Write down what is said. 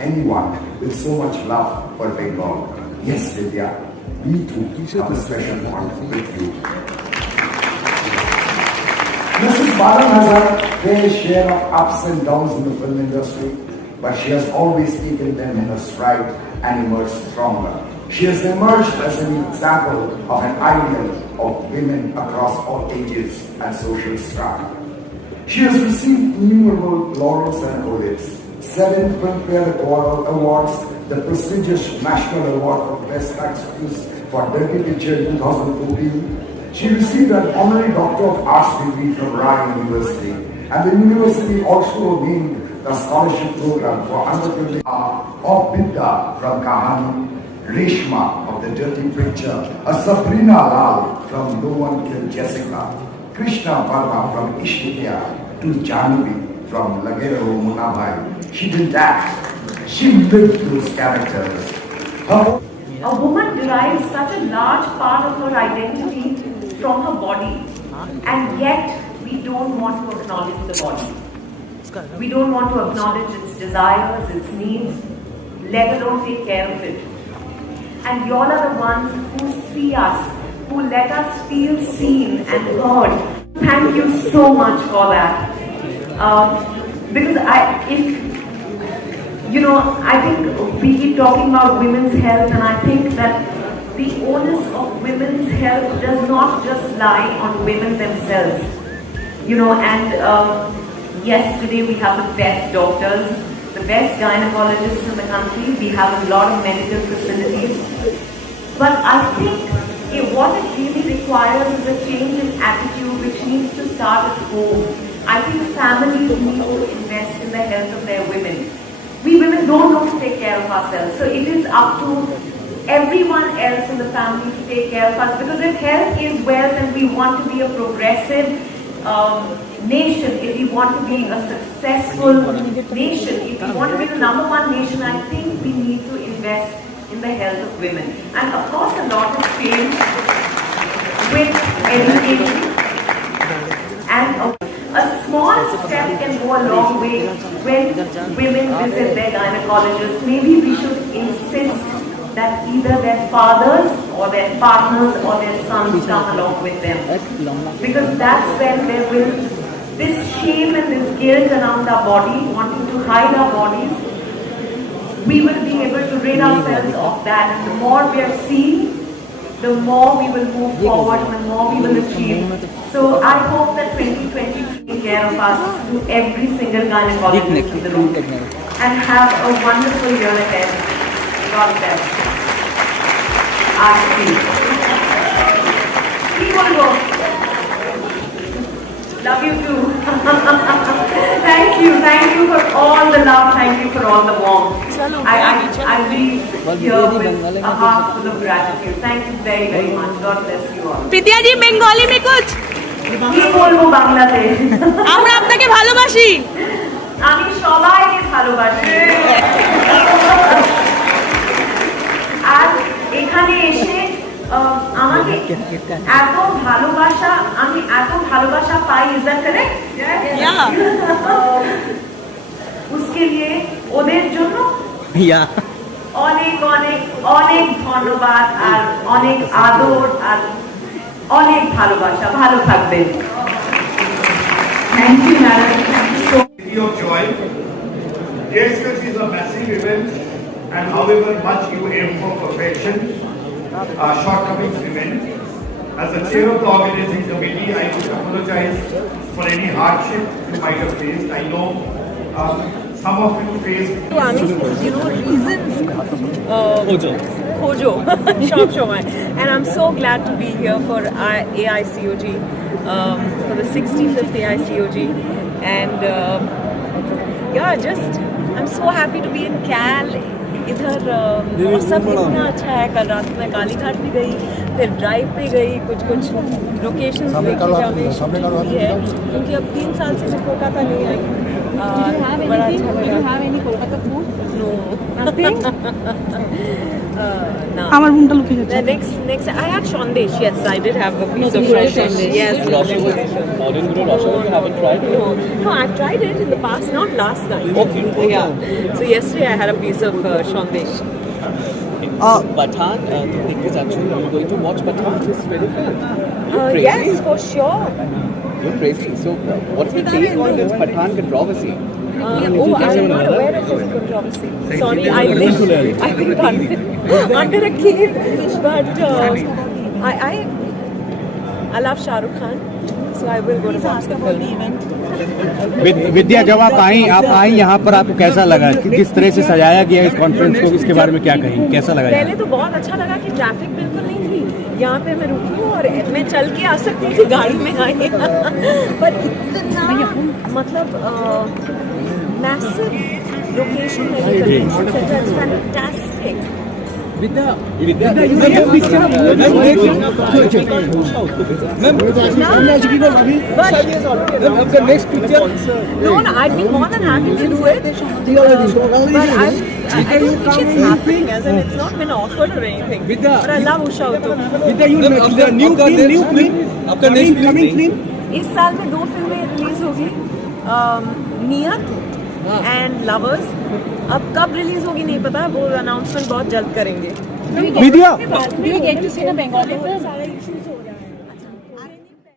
anyone with so much love for Bengal. Yes, Vidya, we too have a special bond with you. Mrs. Balan has had fair share of ups and downs in the film industry, but she has always taken them in her stride and emerged stronger. She has emerged as an example of an ideal of women across all ages and social strata. She has received innumerable laurels and accolades, 7 Filmfare Awards, the prestigious National Award for Best Actress for Dirty Picture in 2014. She received an honorary Doctor of Arts degree from Rai University, and the university also named the scholarship program for underprivileged of Bidda from Kahani, Reshma of the Dirty Picture, a Sabrina Lal from No One Killed Jessica, Krishna Varma from Ishtikia, to Jahnavi from Lagero Munabhai. She didn't act, she lived those characters. A woman derives such a large part of her identity from her body, and yet we don't want to acknowledge the body. We don't want to acknowledge its desires, its needs, let alone take care of it. And you all are the ones who see us, who let us feel seen and heard. Thank you so much for that. Because I think we keep talking about women's health, and I think that the onus of women's health does not just lie on women themselves. Yes, today we have the best doctors, the best gynecologists in the country. We have a lot of medical facilities. But I think what it really requires is a change in attitude, which needs to start at home. I think families need to invest in the health of their women. We women don't know to take care of ourselves. So it is up to everyone else in the family to take care of us. Because if health is wealth and we want to be a progressive nation, if we want to be a successful nation, if we want to be the #1 nation, I think we need to invest in the health of women. And of course, a lot has changed with education, and a small step can go a long way when women visit their gynecologist. Maybe we should insist that either their fathers or their partners or their sons come along with them. Because that's when there will this shame and this guilt around our body, wanting to hide our bodies, we will be able to rid ourselves of that. And the more we are seen, the more we will move forward and the more we will achieve. So I hope that 2020 will take care of us to every single gynecologist in the room, and have a wonderful year ahead. God bless. Aarti. Love you too. Thank you for all the love, thank you for all the warmth. I leave here with a heart full of gratitude. Thank you very, very much. God bless you all. Vidya ji, Bengali mein kuch? কি বলবো বাংলাতে? আমরা আপনাকে ভালোবাসি। আমি সবাইকে ভালোবাসি। আর এখানে এসে আমাকে এত ভালোবাসা পাই, ইজ দ্যাট কারেক্ট? उसके लिए ওদের জন্য অনেক অনেক অনেক ধন্যবাদ, আর অনেক আদর, আর অনেক ভালোবাসা। ভালো থাকবেন। Thank you madam. City of Joy. Yes, this is a massive event, and however much you aim for perfection, shortcomings remain. As the chair of the organizing committee, I would apologize for any hardship you might have faced. I know some of you faced reasons Hojo shop সময়, and I'm so glad to be here for AICOG, for the 65th AICOG, and I'm so happy to be in Cal. इधर मौसम इतना अच्छा है। कल रात में कालीघाट भी गई, फिर ड्राइव पे गई, कुछ लोकेशंस देखी जहाँ में है, क्योंकि अब 3 साल से मैं कोलकाता नहीं आई। बड़ा अच्छा लगा। No. Nothing? No. আমার মনটা লুকিয়ে যাচ্ছে। Next, I had Shondesh. Yes, I did have a piece of Shondesh. Yes. Modern Guru Roshan, you haven't tried it? No, I've tried it in the past, not last night. Okay. Yeah. So yesterday I had a piece of Shondesh. Pathaan, the thing is actually, you're going to watch Pathaan this very film. Yes, for sure. You're crazy. So, what's the take on this Pathaan controversy? I'm not aware of this controversy. Sorry, I live, I think, under a cave, but I love Shah Rukh Khan, so I will go to watch the film. विद्या, जब आप आई यहाँ पर, आपको कैसा लगा कि किस तरह से सजाया गया इस कॉन्फ्रेंस को, इसके बारे में क्या कहेंगे, कैसा लगा? पहले तो बहुत अच्छा लगा कि ट्रैफिक बिल्कुल नहीं थी, यहाँ पे मैं रुकी हूँ और मैं चल के आ सकती थी, गाड़ी में आई पर इतना मतलब मैसिव लोकेशन है, fantastic. No, I'd be more than happy to do it. But I don't think it's happening, as in it's not been offered or anything. But I love Usha Uttup. इस साल में 2 फिल्में release होगी, नियत and lovers. अब कब release होगी नहीं पता, वो अनाउंसमेंट बहुत जल्द करेंगे। Do you get to see the Bengali film?